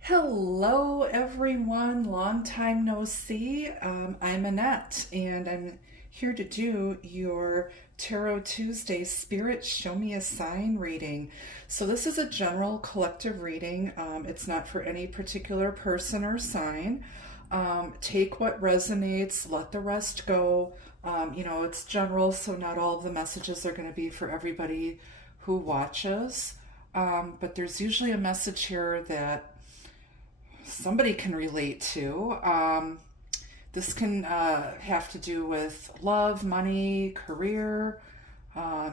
Hello everyone, long time no see. I'm Annette and I'm here to do your Tarot Tuesday Spirit Show Me a Sign reading. So this is a general collective reading. It's not for any particular person or sign. Take what resonates, let the rest go. It's general, so not all of the messages are going to be for everybody who watches. But there's usually a message here that somebody can relate to. This can have to do with love, money, career,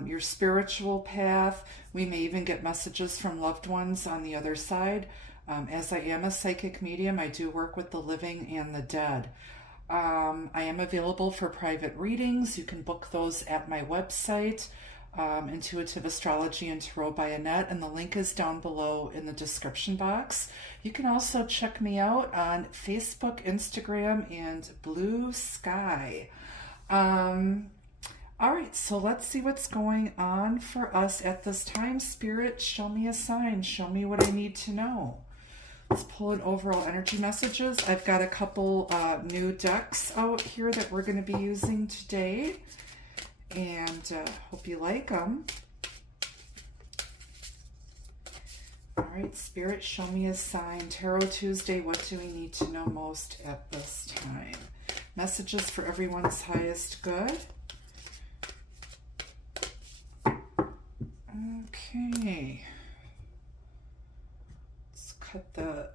your spiritual path. We may even get messages from loved ones on the other side. As I am a psychic medium, I do work with the living and the dead. I am available for private readings. You can book those at my website, Intuitive Astrology and Tarot by Annette, and the link is down below in the description box. You can also check me out on Facebook, Instagram, and Blue Sky. All right, so let's see what's going on for us at this time. Spirit, show me a sign. Show me what I need to know. Let's pull in overall energy messages. I've got a couple new decks out here that we're going to be using today, and hope you like them. All right, Spirit, show me a sign. Tarot Tuesday, what do we need to know most at this time? Messages for everyone's highest good. Okay. Let's cut the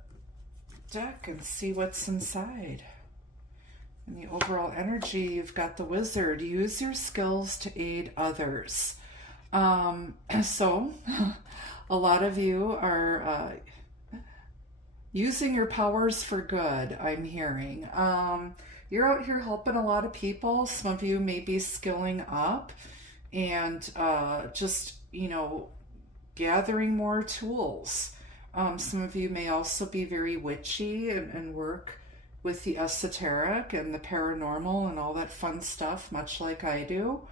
deck and see what's inside. In the overall energy, you've got the Wizard. Use your skills to aid others. So a lot of you are using your powers for good, I'm hearing. You're out here helping a lot of people. Some of you may be skilling up and just, gathering more tools. Some of you may also be very witchy and work with the esoteric and the paranormal and all that fun stuff, much like I do.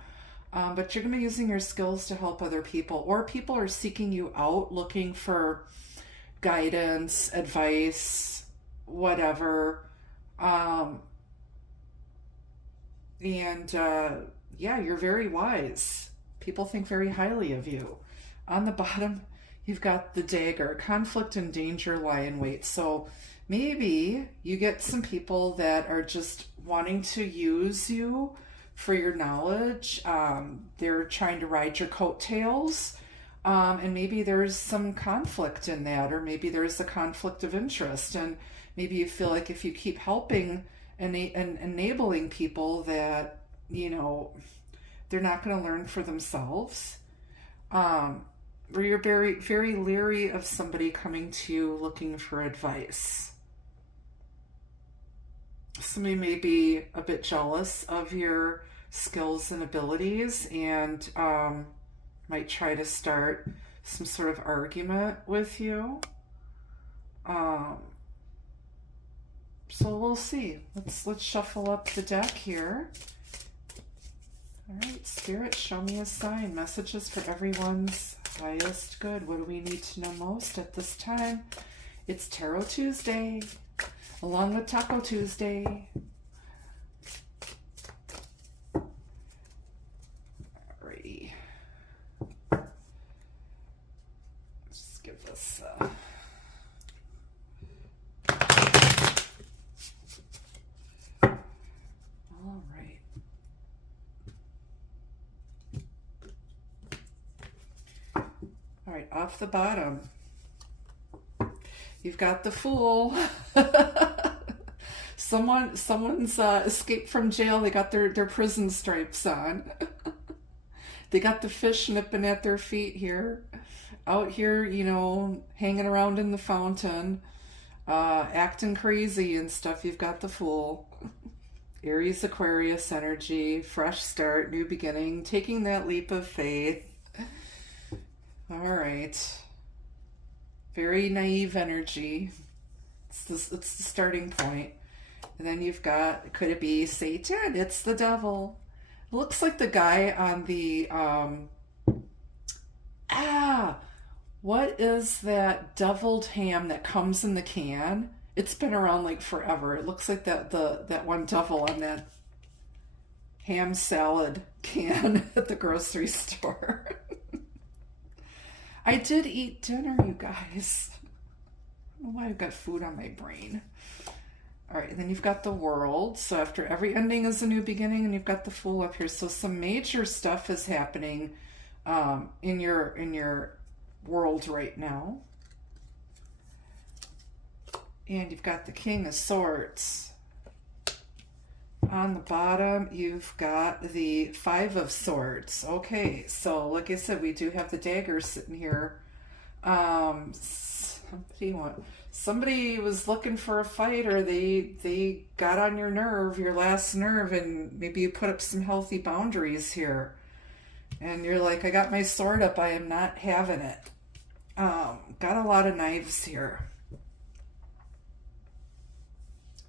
But you're going to be using your skills to help other people, or people are seeking you out looking for guidance, advice, whatever. Yeah, you're very wise. People think very highly of you. On the bottom, you've got the Dagger. Conflict and danger lie in wait. So maybe you get some people that are just wanting to use you for your knowledge. They're trying to ride your coattails. And maybe there's some conflict in that, or maybe there's a conflict of interest. And maybe you feel like if you keep helping and enabling people that, they're not going to learn for themselves. Or you're very, very leery of somebody coming to you looking for advice. Somebody may be a bit jealous of your skills and abilities and might try to start some sort of argument with you. So we'll see. Let's shuffle up the deck here. All right, Spirit, show me a sign. Messages for everyone's highest good. What do we need to know most at this time? It's Tarot Tuesday, along with Taco Tuesday. Alrighty. Let's give this all right. All right, off the bottom, you've got the Fool. Someone's escaped from jail. They got their prison stripes on. They got the fish nipping at their feet here. Out here, hanging around in the fountain, acting crazy and stuff. You've got the Fool. Aries, Aquarius energy, fresh start, new beginning, taking that leap of faith. All right. Very naive energy. It's the starting point. And then you've got, could it be Satan? It's the devil. Looks like the guy on the what is that deviled ham that comes in the can? It's been around like forever. It looks like that one devil on that ham salad can at the grocery store. I did eat dinner, you guys. I don't know why I've got food on my brain. All right, and then you've got the world. So after every ending is a new beginning, and you've got the Fool up here. So some major stuff is happening in your world right now. And you've got the King of Swords. On the bottom, you've got the Five of Swords. Okay, so like I said, we do have the dagger sitting here. Somebody was looking for a fight, or they got on your nerve, your last nerve, and maybe you put up some healthy boundaries here. And you're like, I got my sword up, I am not having it. Got a lot of knives here.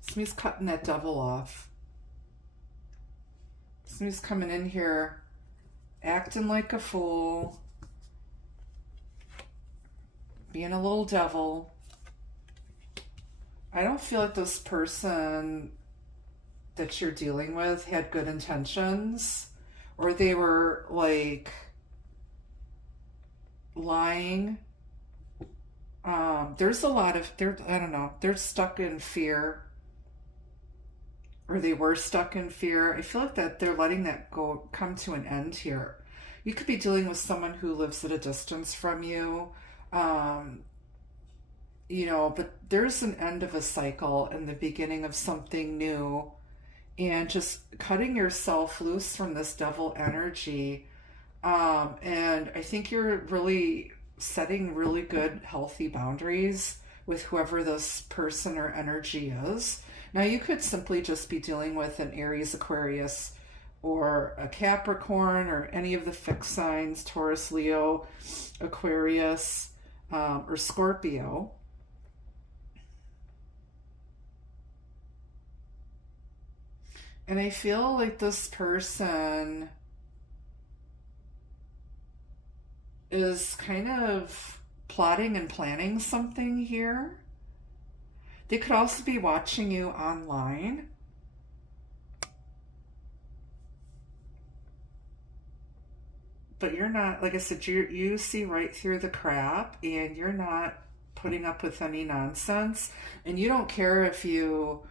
Somebody's cutting that devil off. Somebody's coming in here acting like a fool, being a little devil. I don't feel like this person that you're dealing with had good intentions, or they were like lying. There's a lot of, I don't know, they're stuck in fear, or they were stuck in fear. I feel like that they're letting that come to an end here. You could be dealing with someone who lives at a distance from you, but there's an end of a cycle and the beginning of something new, and just cutting yourself loose from this devil energy. And I think you're really setting really good, healthy boundaries with whoever this person or energy is. Now, you could simply just be dealing with an Aries, Aquarius, or a Capricorn, or any of the fixed signs, Taurus, Leo, Aquarius, or Scorpio. And I feel like this person is kind of plotting and planning something here. They could also be watching you online. But you're not, like I said, you see right through the crap, and you're not putting up with any nonsense. And you don't care if you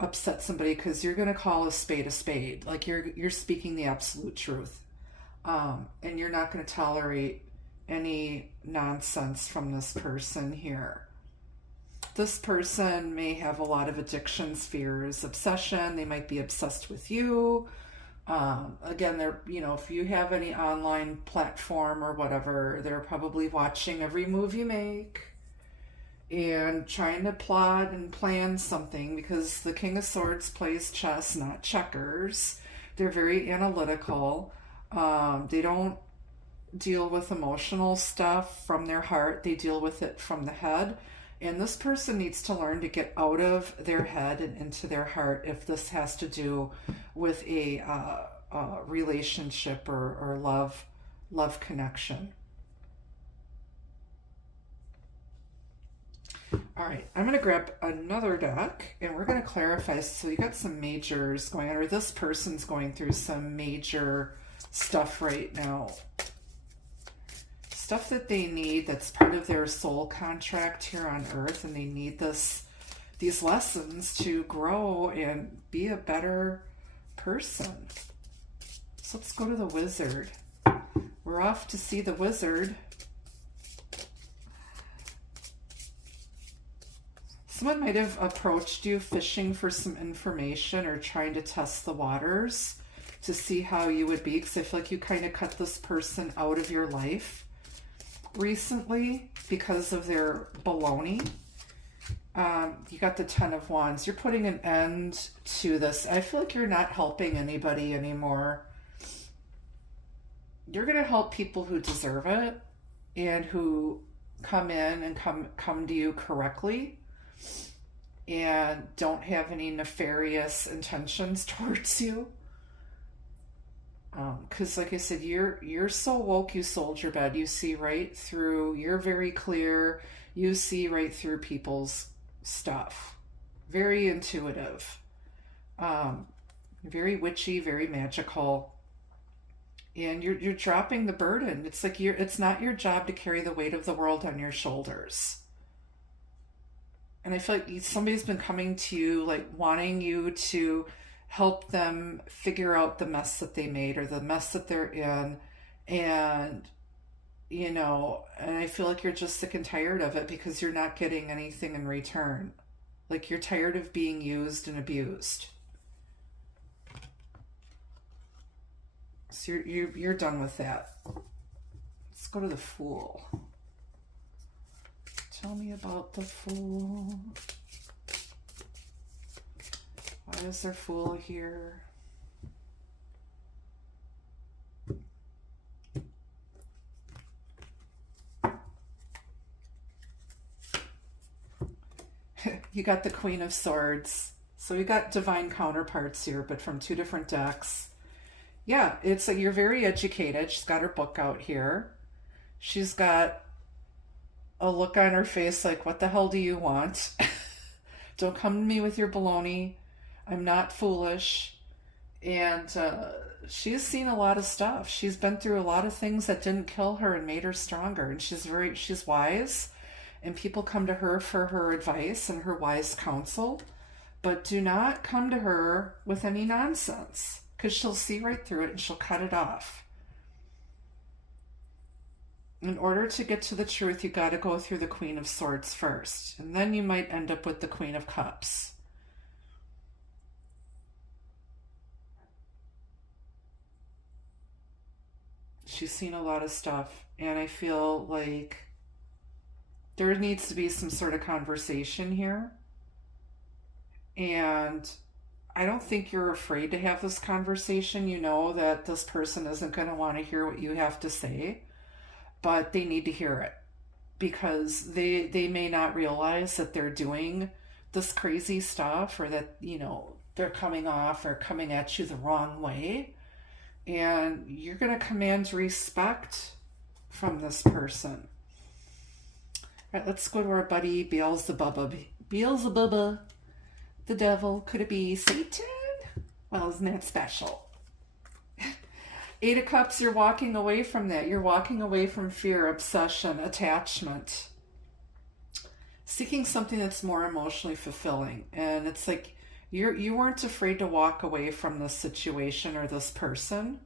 upset somebody, because you're going to call a spade a spade. Like you're speaking the absolute truth. And you're not going to tolerate any nonsense from this person here. This person may have a lot of addictions, fears, obsession. They might be obsessed with you. Again, they're, if you have any online platform or whatever, they're probably watching every move you make and trying to plot and plan something, because the King of Swords plays chess, not checkers. They're very analytical. They don't deal with emotional stuff from their heart. They deal with it from the head. And this person needs to learn to get out of their head and into their heart if this has to do with a relationship or love connection. All right, I'm going to grab another deck, and we're going to clarify. So you got some majors going on, or this person's going through some major stuff right now. Stuff that they need, that's part of their soul contract here on Earth, and they need these lessons to grow and be a better person. So let's go to the Wizard. We're off to see the Wizard. Someone might have approached you fishing for some information or trying to test the waters to see how you would be, because I feel like you kind of cut this person out of your life recently because of their baloney. You got the Ten of Wands. You're putting an end to this. I feel like you're not helping anybody anymore. You're going to help people who deserve it and who come in and come to you correctly and don't have any nefarious intentions towards you. Because like I said, you're so woke, you soldier bed. You see right through, you're very clear. You see right through people's stuff. Very intuitive. Very witchy, very magical. And you're dropping the burden. It's like it's not your job to carry the weight of the world on your shoulders. And I feel like somebody's been coming to you, like wanting you to help them figure out the mess that they made or the mess that they're in. And, and I feel like you're just sick and tired of it because you're not getting anything in return. Like you're tired of being used and abused. So you're done with that. Let's go to the Fool. Tell me about the Fool. Why is there Fool here? You got the Queen of Swords. So you got divine counterparts here, but from two different decks. Yeah, it's like you're very educated. She's got her book out here. She's got a look on her face like, what the hell do you want? Don't come to me with your baloney. I'm not foolish. And she's seen a lot of stuff. She's been through a lot of things that didn't kill her and made her stronger. And she's wise. And people come to her for her advice and her wise counsel. But do not come to her with any nonsense, because she'll see right through it and she'll cut it off. In order to get to the truth, you got to go through the Queen of Swords first. And then you might end up with the Queen of Cups. She's seen a lot of stuff. And I feel like there needs to be some sort of conversation here. And I don't think you're afraid to have this conversation. You know that this person isn't going to want to hear what you have to say, but they need to hear it because they may not realize that they're doing this crazy stuff, or that, they're coming off or coming at you the wrong way. And you're going to command respect from this person. All right, let's go to our buddy Beelzebub. Beelzebub, the devil. Could it be Satan? Well, isn't that special? Eight of Cups, you're walking away from that. You're walking away from fear, obsession, attachment. Seeking something that's more emotionally fulfilling. And it's like you weren't afraid to walk away from this situation or this person.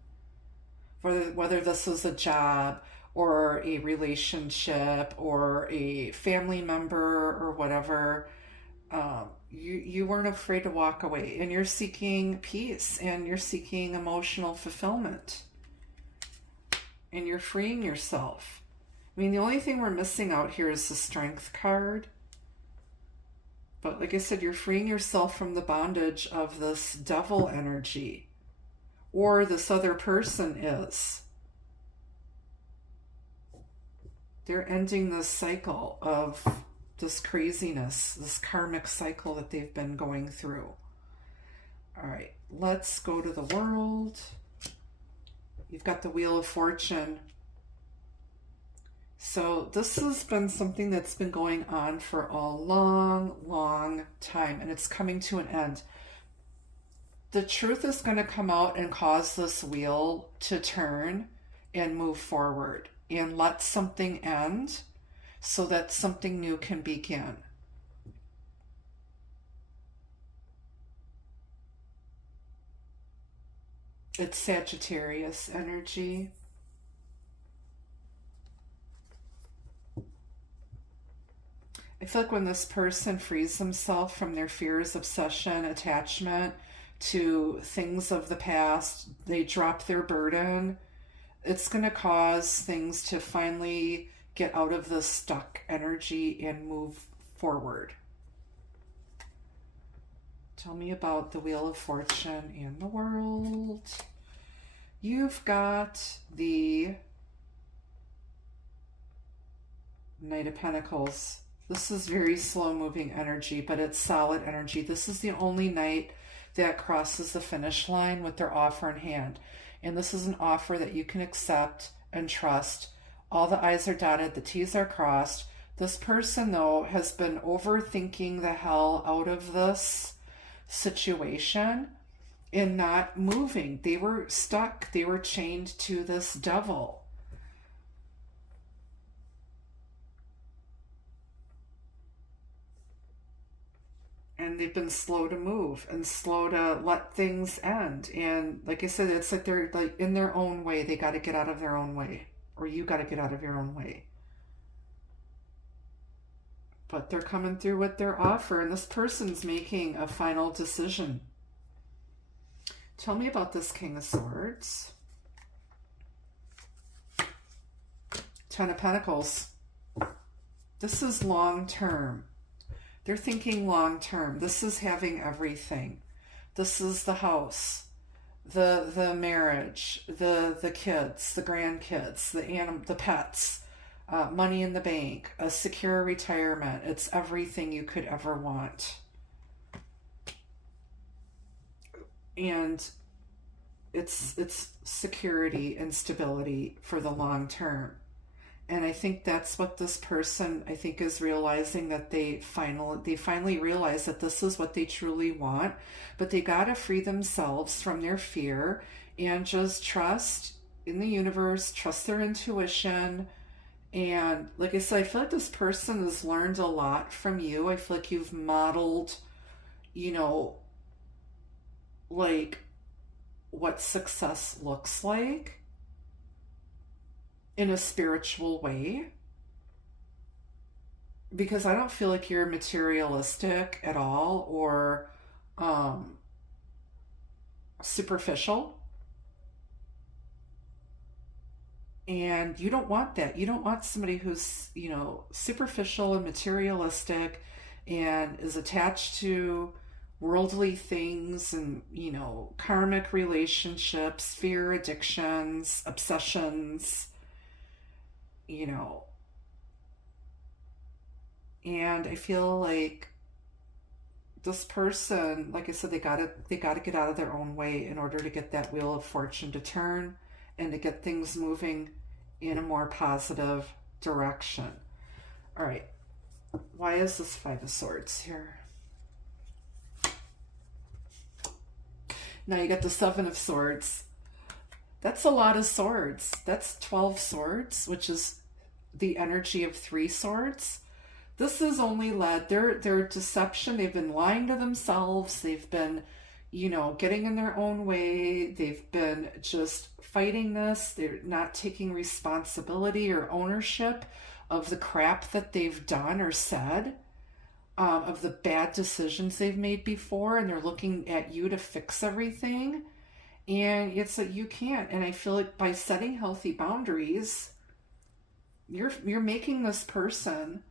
Whether this is a job or a relationship or a family member or whatever. You weren't afraid to walk away, and you're seeking peace and you're seeking emotional fulfillment and you're freeing yourself. I mean, the only thing we're missing out here is the Strength card. But like I said, you're freeing yourself from the bondage of this devil energy, or this other person is. They're ending this cycle of this craziness, this karmic cycle that they've been going through. All right, let's go to the world. You've got the Wheel of Fortune. So this has been something that's been going on for a long, long time, and it's coming to an end. The truth is going to come out and cause this wheel to turn and move forward and let something end so that something new can begin. It's Sagittarius energy. I feel like when this person frees themselves from their fears, obsession, attachment to things of the past, they drop their burden, it's going to cause things to finally get out of the stuck energy and move forward. Tell me about the Wheel of Fortune and the world. You've got the Knight of Pentacles. This is very slow moving energy, but it's solid energy. This is the only knight that crosses the finish line with their offer in hand. And this is an offer that you can accept and trust. All the I's are dotted, the T's are crossed. This person, though, has been overthinking the hell out of this situation and not moving. They were stuck. They were chained to this devil. And they've been slow to move and slow to let things end. And like I said, it's like they're like in their own way. They got to get out of their own way, or you got to get out of your own way. But they're coming through with their offer, and this person's making a final decision. Tell me about this King of Swords. Ten of Pentacles. This is long term. They're thinking long term. This is having everything. This is the house, the marriage, the kids, the grandkids, the pets, money in the bank, a secure retirement. It's everything you could ever want. And it's security and stability for the long term. And I think that's what this person, I think, is realizing, that they finally realize that this is what they truly want. But they got to free themselves from their fear and just trust in the universe, trust their intuition. And like I said, I feel like this person has learned a lot from you. I feel like you've modeled, like what success looks like in a spiritual way, because I don't feel like you're materialistic at all or superficial. And you don't want that. You don't want somebody who's, superficial and materialistic and is attached to worldly things and, karmic relationships, fear, addictions, obsessions, and I feel like this person, like I said, they gotta get out of their own way in order to get that wheel of fortune to turn and to get things moving in a more positive direction. All right, why is this Five of Swords here? Now you got the Seven of Swords. That's a lot of swords. That's 12 swords, which is the energy of 3 swords. This has only led their deception. They've been lying to themselves. They've been, getting in their own way. They've been just fighting this. They're not taking responsibility or ownership of the crap that they've done or said, of the bad decisions they've made before. And they're looking at you to fix everything. And it's that you can't. And I feel like by setting healthy boundaries, you're making this person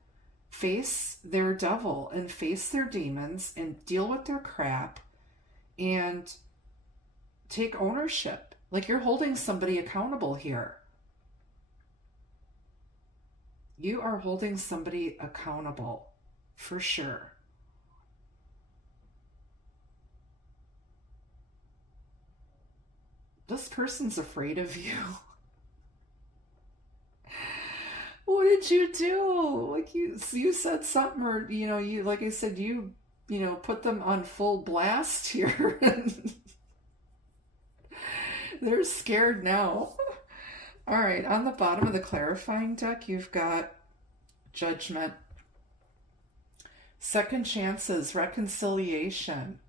face their devil and face their demons and deal with their crap and take ownership. Like, you're holding somebody accountable here. You are holding somebody accountable for sure. This person's afraid of you. What did you do? Like, you said something, or you, like I said, you put them on full blast here. They're scared now. All right, on the bottom of the clarifying deck, you've got Judgment, second chances, reconciliation.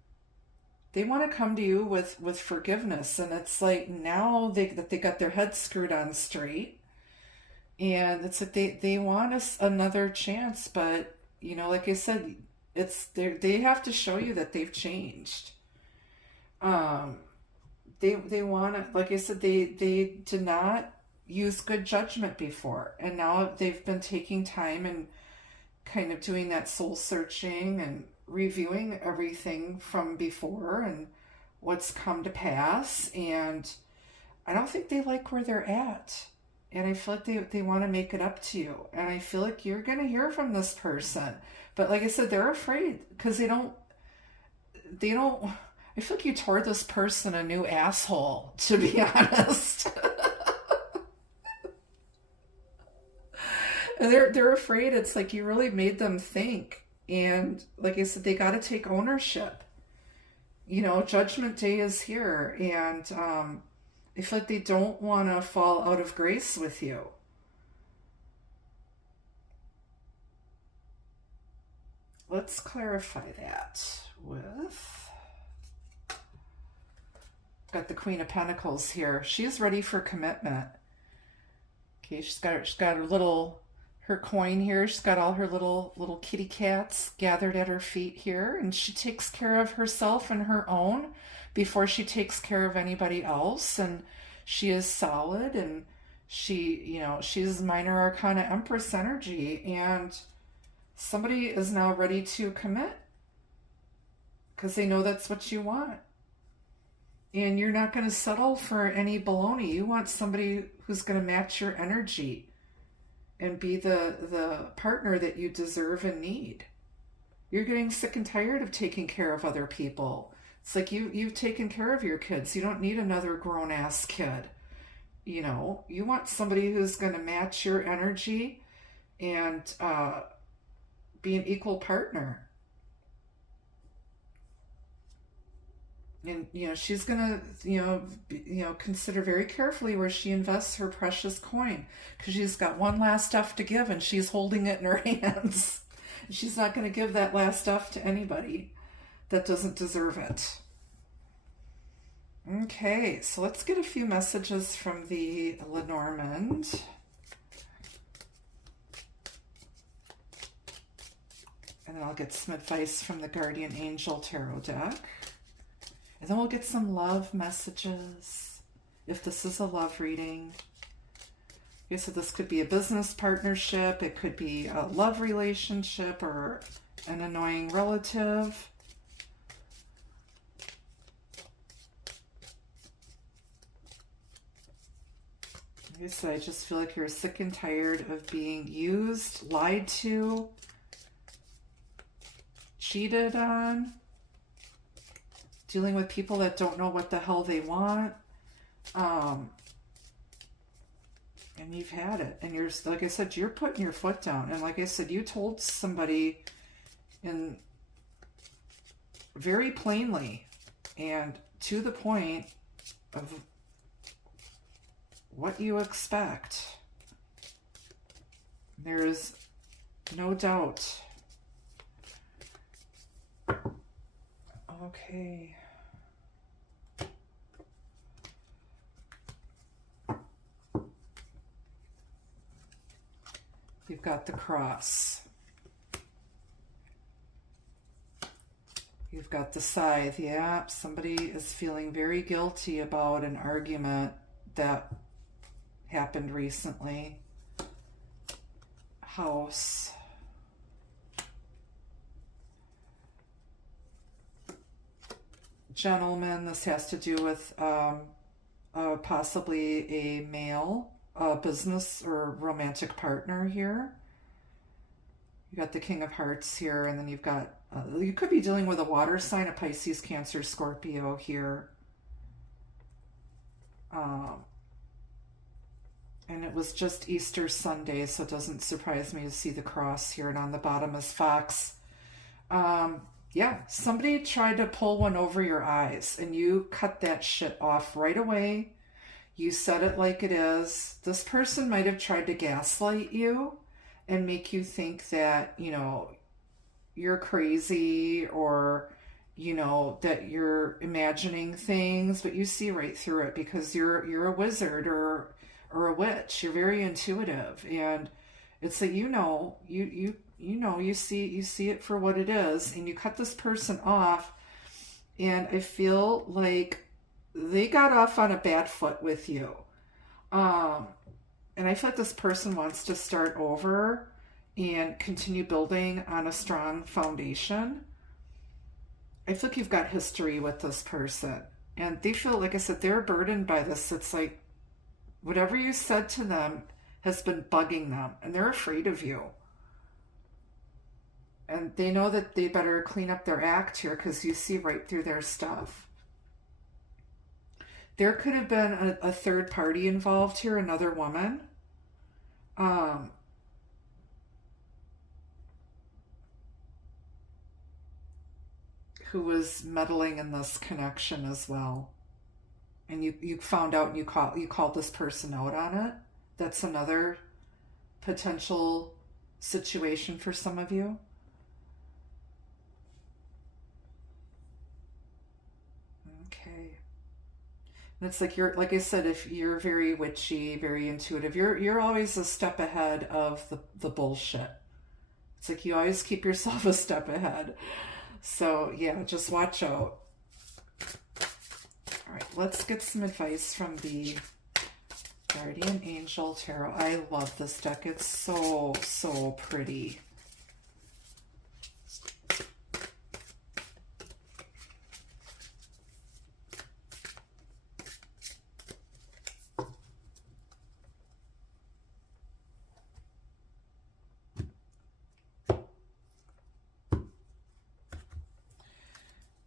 They want to come to you with forgiveness, and it's like now that they got their heads screwed on straight, and it's like they want us another chance, but like I said, they have to show you that they've changed. They want to, like I said, they did not use good judgment before, and now they've been taking time and kind of doing that soul searching and reviewing everything from before and what's come to pass, and I don't think they like where they're at, and I feel like they want to make it up to you, and I feel like you're going to hear from this person, but like I said, they're afraid because they don't I feel like you tore this person a new asshole, to be honest. And they're afraid. It's like you really made them think. And like I said, they got to take ownership. Judgment Day is here. And I feel like they don't want to fall out of grace with you. Let's clarify that with... Got the Queen of Pentacles here. She's ready for commitment. Okay, she's got her coin here. She's got all her little kitty cats gathered at her feet here, and she takes care of herself and her own before she takes care of anybody else. And she is solid, and she's minor arcana Empress energy, and somebody is now ready to commit because they know that's what you want. And you're not going to settle for any baloney. You want somebody who's going to match your energy and be the partner that you deserve and need. You're getting sick and tired of taking care of other people. It's like you've taken care of your kids. You don't need another grown-ass kid. You want somebody who's going to match your energy and be an equal partner. And, she's going to, consider very carefully where she invests her precious coin, because she's got one last stuff to give and she's holding it in her hands. She's not going to give that last stuff to anybody that doesn't deserve it. Okay, so let's get a few messages from the Lenormand. And then I'll get some advice from the Guardian Angel Tarot deck. And then we'll get some love messages, if this is a love reading. Okay, so this could be a business partnership, it could be a love relationship, or an annoying relative. Okay, so I just feel like you're sick and tired of being used, lied to, cheated on, dealing with people that don't know what the hell they want. And you've had it. And you're, like I said, you're putting your foot down. And like I said, you told somebody in very plainly and to the point of what you expect. There is no doubt. Okay. You've got the cross. You've got the scythe. Yeah, somebody is feeling very guilty about an argument that happened recently. House. Gentlemen, this has to do with possibly a male business or romantic partner here. You got the King of Hearts here, and then you've got, you could be dealing with a water sign, a Pisces, Cancer, Scorpio here. And it was just Easter Sunday, so it doesn't surprise me to see the cross here, and on the bottom is Fox. Yeah, somebody tried to pull one over your eyes, and you cut that shit off right away. You said it like it is. This person might have tried to gaslight you and make you think that, you know, you're crazy, or, you know, that you're imagining things, but you see right through it because you're a wizard or a witch. You're very intuitive, and it's that you see it for what it is, and you cut this person off, and I feel like they got off on a bad foot with you. And I feel like this person wants to start over and continue building on a strong foundation. I feel like you've got history with this person, and they feel, like I said, they're burdened by this. It's like whatever you said to them has been bugging them, and they're afraid of you. And they know that they better clean up their act here because you see right through their stuff. There could have been a third party involved here, another woman. Who was meddling in this connection as well. And you found out and you called this person out on it. That's another potential situation for some of you. Okay. And it's like like I said, if you're very witchy, very intuitive, you're always a step ahead of the bullshit. It's like you always keep yourself a step ahead. So yeah, just watch out. All right, let's get some advice from the Guardian Angel Tarot. I love this deck. It's so, so pretty.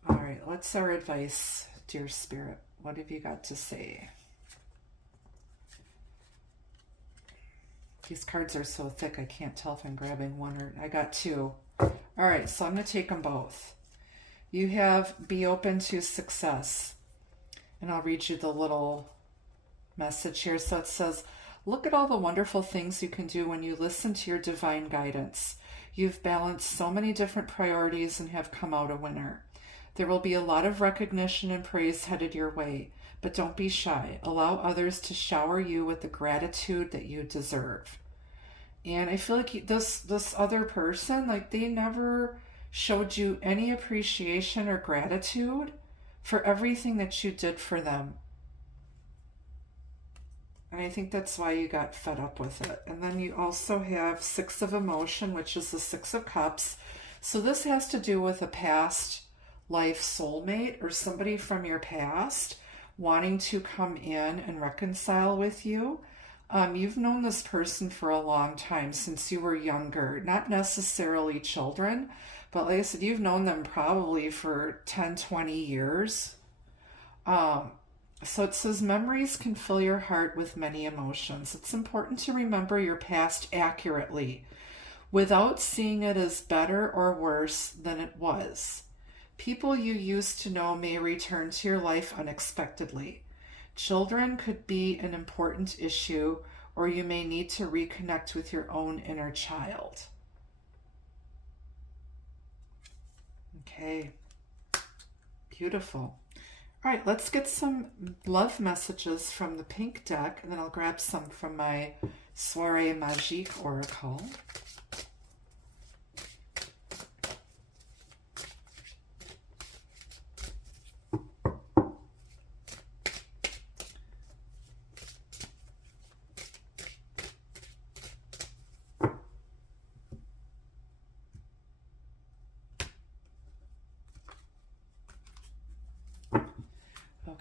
All right, what's our advice, dear Spirit? What have you got to say? These cards are so thick, I can't tell if I'm grabbing one or... I got two. All right, so I'm going to take them both. You have be open to success. And I'll read you the little message here. So it says, look at all the wonderful things you can do when you listen to your divine guidance. You've balanced so many different priorities and have come out a winner. There will be a lot of recognition and praise headed your way, but don't be shy. Allow others to shower you with the gratitude that you deserve. And I feel like this other person, like they never showed you any appreciation or gratitude for everything that you did for them. And I think that's why you got fed up with it. And then you also have Six of Emotion, which is the Six of Cups. So this has to do with a past life soulmate or somebody from your past wanting to come in and reconcile with you. You've known this person for a long time, since you were younger, not necessarily children, but like I said, you've known them probably for 10, 20 years. So it says memories can fill your heart with many emotions. It's important to remember your past accurately without seeing it as better or worse than it was. People you used to know may return to your life unexpectedly. Children could be an important issue, or you may need to reconnect with your own inner child. Okay, beautiful. All right, let's get some love messages from the pink deck, and then I'll grab some from my Soirée Magique Oracle.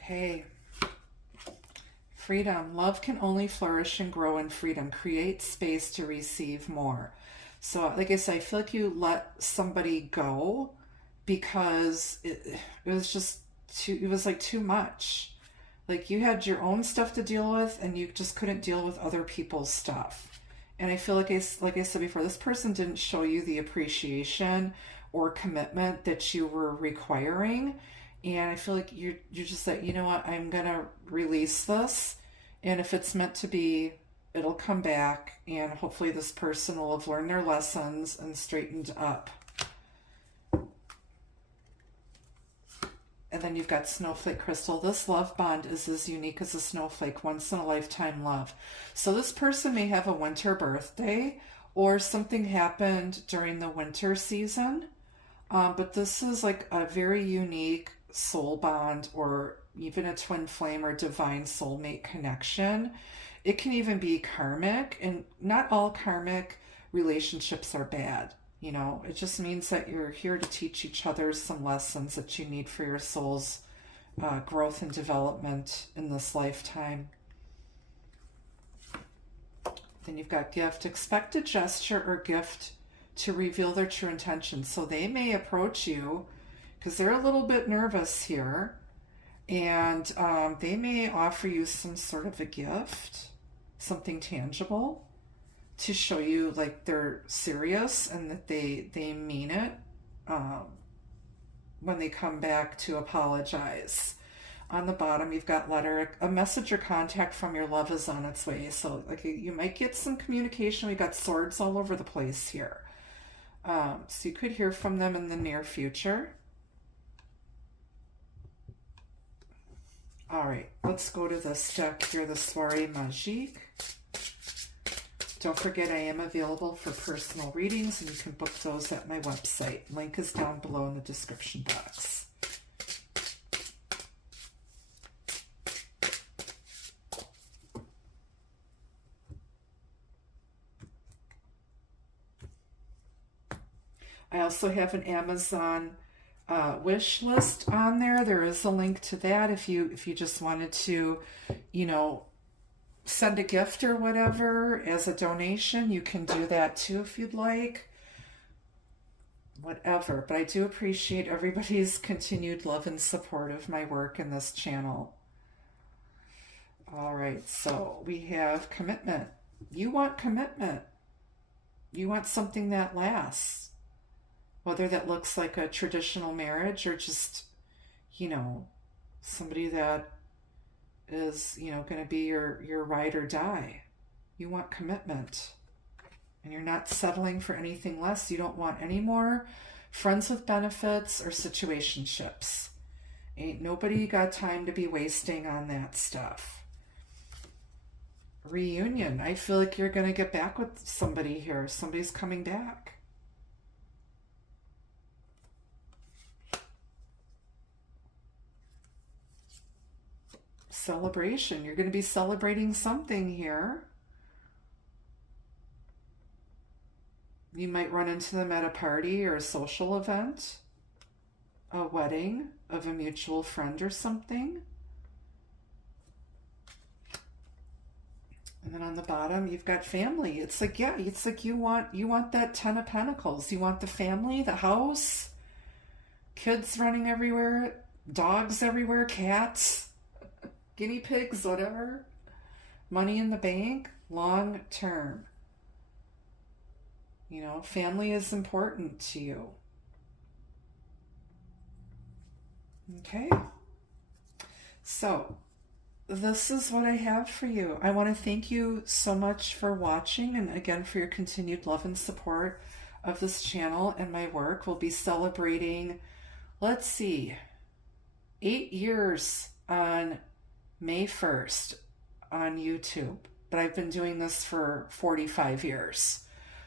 Okay. Freedom. Love can only flourish and grow in freedom. Create space to receive more. So, like I said, I feel like you let somebody go because it was just too, it was like too much. Like you had your own stuff to deal with and you just couldn't deal with other people's stuff. And I feel like I said before, this person didn't show you the appreciation or commitment that you were requiring. And I feel like you're just like, you know what, I'm going to release this. And if it's meant to be, it'll come back. And hopefully this person will have learned their lessons and straightened up. And then you've got Snowflake Crystal. This love bond is as unique as a snowflake, once in a lifetime love. So this person may have a winter birthday or something happened during the winter season. But this is like a very unique soul bond, or even a twin flame or divine soulmate connection. It can even be karmic, and not all karmic relationships are bad. You know, it just means that you're here to teach each other some lessons that you need for your soul's growth and development in this lifetime. Then you've got gift. Expect a gesture or gift to reveal their true intentions. So they may approach you because they're a little bit nervous here, and they may offer you some sort of a gift, something tangible, to show you like they're serious and that they mean it when they come back to apologize. On the bottom, you've got letter, a message or contact from your love is on its way. So like you might get some communication. We got swords all over the place here. So you could hear from them in the near future. All right, let's go to this deck here, the Soirée Magique. Don't forget, I am available for personal readings, and you can book those at my website. Link is down below in the description box. I also have an Amazon wish list on there. There is a link to that if you just wanted to, you know, send a gift or whatever as a donation. You can do that too if you'd like. Whatever. But I do appreciate everybody's continued love and support of my work in this channel. All right, so we have commitment. You want commitment. You want something that lasts. Whether that looks like a traditional marriage or just, you know, somebody that is, you know, going to be your ride or die. You want commitment. And you're not settling for anything less. You don't want any more friends with benefits or situationships. Ain't nobody got time to be wasting on that stuff. Reunion. I feel like you're going to get back with somebody here. Somebody's coming back. Celebration. You're going to be celebrating something here. You might run into them at a party or a social event, a wedding of a mutual friend or something. And then on the bottom, you've got family. It's like, yeah, it's like you want that 10 of Pentacles. You want the family, the house, kids running everywhere, dogs everywhere, cats, guinea pigs, whatever. Money in the bank, long term. You know, family is important to you. Okay. So, this is what I have for you. I want to thank you so much for watching, and again for your continued love and support of this channel and my work. We'll be celebrating, let's see, 8 years on May 1st on YouTube, but I've been doing this for 45 years.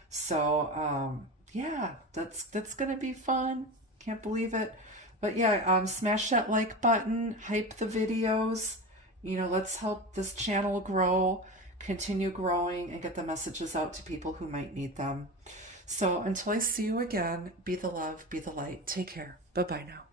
So, yeah, that's going to be fun. Can't believe it. But yeah, smash that like button, hype the videos. You know, let's help this channel grow, continue growing, and get the messages out to people who might need them. So until I see you again, be the love, be the light. Take care. Bye-bye now.